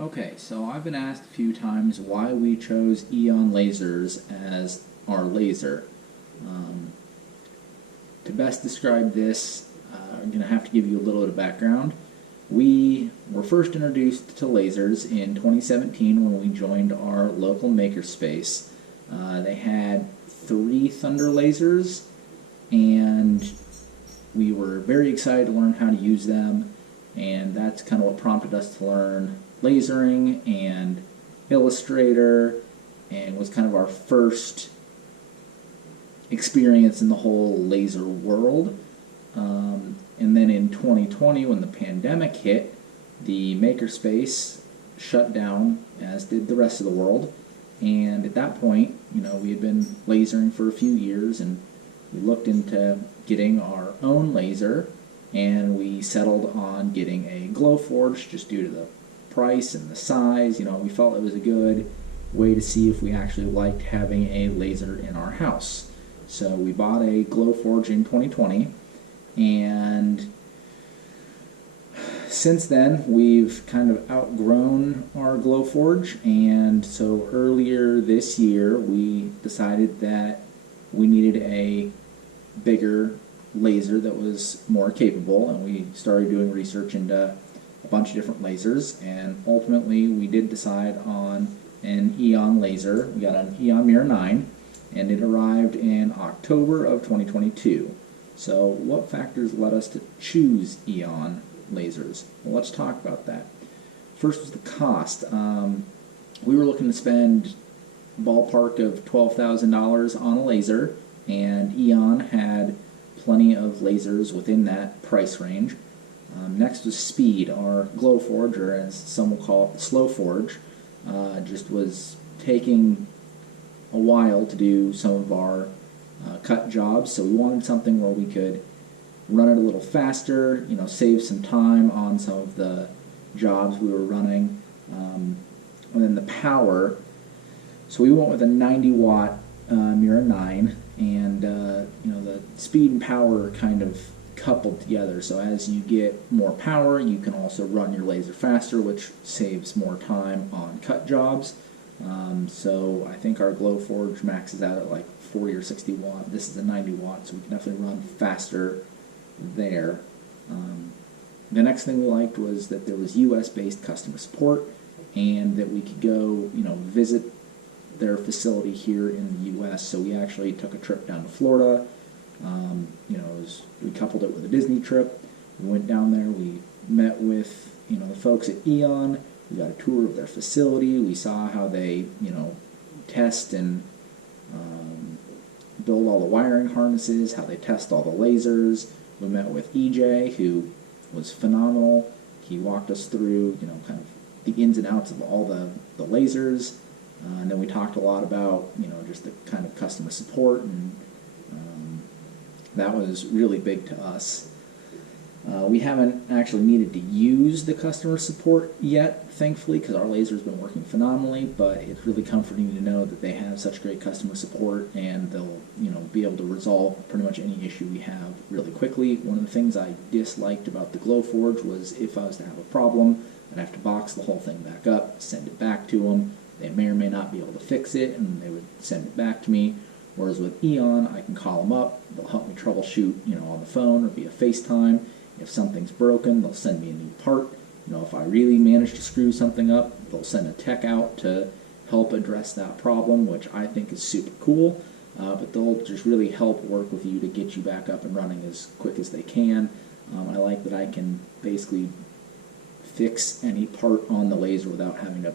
Okay, so I've been asked a few times why we chose Aeon Lasers as our laser. Um, to best describe this, I'm going to have to give you a little bit of background. We were first introduced to lasers in 2017 when we joined our local makerspace. They had 3 Thunder lasers, and we were very excited to learn how to use them, and that's kind of what prompted us to learn lasering and Illustrator, and was kind of our first experience in the whole laser world. And then in 2020, when the pandemic hit, the makerspace shut down, as did the rest of the world. And at that point, we had been lasering for a few years, and we looked into getting our own laser, and we settled on getting a Glowforge just due to the price and the size. We felt it was a good way to see if we actually liked having a laser in our house. So we bought a Glowforge in 2020, and since then we've kind of outgrown our Glowforge, and so earlier this year we decided that we needed a bigger laser that was more capable, and we started doing research into a bunch of different lasers, and ultimately we did decide on an Aeon laser. We got an Aeon Mirror 9, and it arrived in October of 2022. So what factors led us to choose Aeon lasers? Well, let's talk about that. First was the cost. We were looking to spend a ballpark of $12,000 on a laser, and Aeon had plenty of lasers within that price range. Next was speed. Our Glowforge, or as some will call it, the Slow Forge, just was taking a while to do some of our cut jobs, so we wanted something where we could run it a little faster, save some time on some of the jobs we were running. And then the power, so we went with a 90 watt Mirror 9, and the speed and power are kind of coupled together, so as you get more power you can also run your laser faster, which saves more time on cut jobs. So I think our Glowforge maxes out at like 40 or 60 watt. This is a 90 watt, so we can definitely run faster there. The next thing we liked was that there was US-based customer support, and that we could go visit their facility here in the US. So we actually took a trip down to Florida. We coupled it with a Disney trip. We went down there, we met with the folks at Aeon. We got a tour of their facility. We saw how they test and build all the wiring harnesses, how they test all the lasers. We met with EJ, who was phenomenal. He walked us through kind of the ins and outs of all the lasers. And then we talked a lot about just the kind of customer support, and that was really big to us. We haven't actually needed to use the customer support yet, thankfully, because our laser's been working phenomenally, but it's really comforting to know that they have such great customer support, and they'll be able to resolve pretty much any issue we have really quickly. One of the things I disliked about the Glowforge was if I was to have a problem, I'd have to box the whole thing back up, send it back to them. They may or may not be able to fix it, and they would send it back to me. Whereas with Aeon, I can call them up, they'll help me troubleshoot on the phone or via FaceTime. If something's broken, they'll send me a new part. If I really manage to screw something up, they'll send a tech out to help address that problem, which I think is super cool. But they'll just really help work with you to get you back up and running as quick as they can. I like that I can basically fix any part on the laser without having to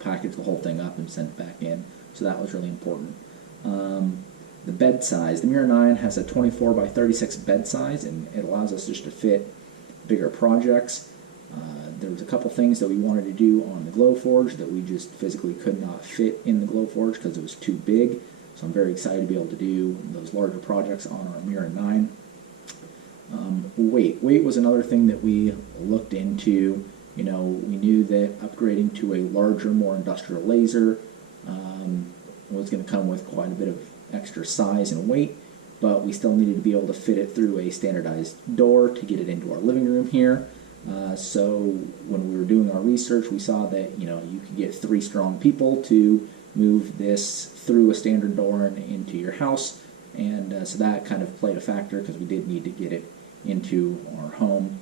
package the whole thing up and send it back in. So that was really important. The bed size. The Mirror 9 has a 24 by 36 bed size, and it allows us just to fit bigger projects. There was a couple things that we wanted to do on the Glowforge that we just physically could not fit in the Glowforge because it was too big. So I'm very excited to be able to do those larger projects on our Mirror 9. Weight. Weight was another thing that we looked into. We knew that upgrading to a larger, more industrial laser was going to come with quite a bit of extra size and weight, but we still needed to be able to fit it through a standardized door to get it into our living room here. So when we were doing our research, we saw that you could get 3 strong people to move this through a standard door and into your house, and so that kind of played a factor because we did need to get it into our home.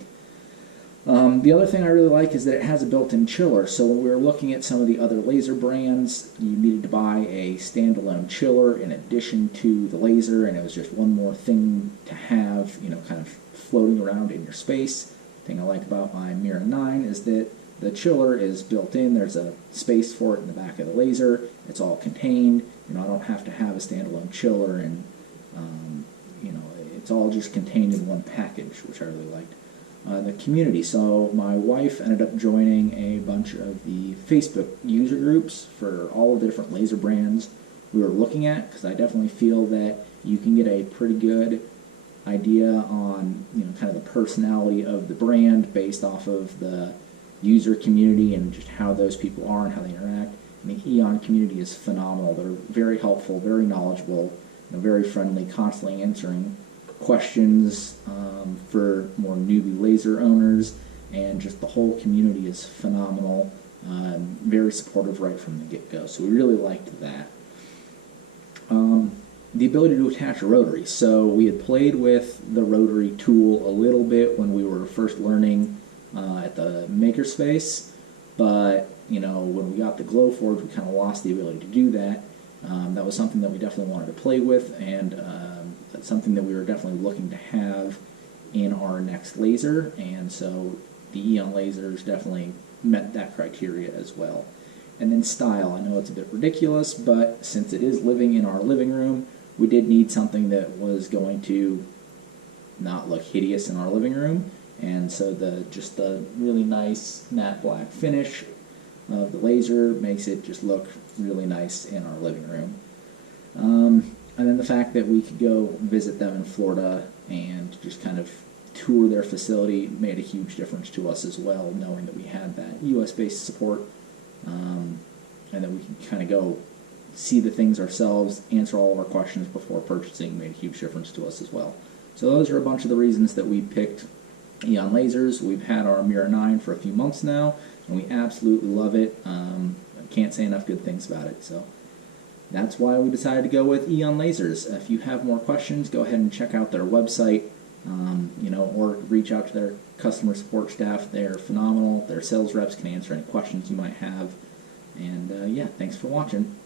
The other thing I really like is that it has a built-in chiller. So when we were looking at some of the other laser brands, you needed to buy a standalone chiller in addition to the laser, and it was just one more thing to have, kind of floating around in your space. The thing I like about my Mira 9 is that the chiller is built in. There's a space for it in the back of the laser. It's all contained. I don't have to have a standalone chiller, and it's all just contained in one package, which I really liked. The community. So my wife ended up joining a bunch of the Facebook user groups for all of the different laser brands we were looking at, because I definitely feel that you can get a pretty good idea on kind of the personality of the brand based off of the user community and just how those people are and how they interact. And the Aeon community is phenomenal. They're very helpful, very knowledgeable, very friendly, constantly answering questions for more newbie laser owners, and just the whole community is phenomenal, very supportive right from the get-go, so we really liked that. The ability to attach a rotary. So we had played with the rotary tool a little bit when we were first learning at the makerspace, but when we got the Glowforge, we kind of lost the ability to do that. That was something that we definitely wanted to play with, and something that we were definitely looking to have in our next laser, and so the Aeon lasers definitely met that criteria as well. And then style. I know it's a bit ridiculous, but since it is living in our living room, we did need something that was going to not look hideous in our living room, and so just the really nice matte black finish of the laser makes it just look really nice in our living room. And then the fact that we could go visit them in Florida and just kind of tour their facility made a huge difference to us as well, knowing that we had that US-based support, and that we could kind of go see the things ourselves, answer all of our questions before purchasing made a huge difference to us as well. So those are a bunch of the reasons that we picked Aeon Lasers. We've had our Mira 9 for a few months now, and we absolutely love it. I can't say enough good things about it. So that's why we decided to go with Aeon Lasers. If you have more questions, go ahead and check out their website, or reach out to their customer support staff. They're phenomenal. Their sales reps can answer any questions you might have. And yeah, thanks for watching.